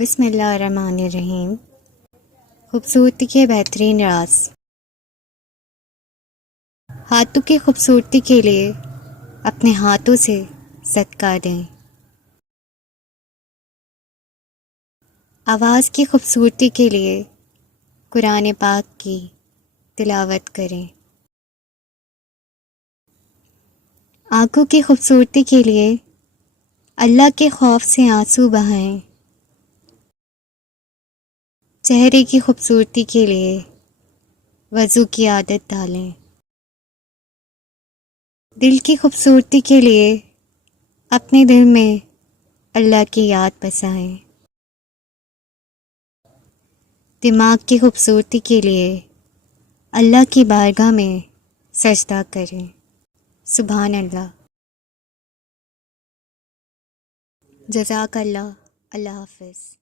بسم اللہ الرحمن الرحیم۔ خوبصورتی کے بہترین راز۔ ہاتھوں کی خوبصورتی کے لیے اپنے ہاتھوں سے صدقہ دیں۔ آواز کی خوبصورتی کے لیے قرآن پاک کی تلاوت کریں۔ آنکھوں کی خوبصورتی کے لیے اللہ کے خوف سے آنسو بہائیں۔ چہرے کی خوبصورتی کے لیے وضو کی عادت ڈالیں۔ دل کی خوبصورتی کے لیے اپنے دل میں اللہ کی یاد بسائیں۔ دماغ کی خوبصورتی کے لیے اللہ کی بارگاہ میں سجدہ کریں۔ سبحان اللہ۔ جزاک اللہ۔ اللہ حافظ۔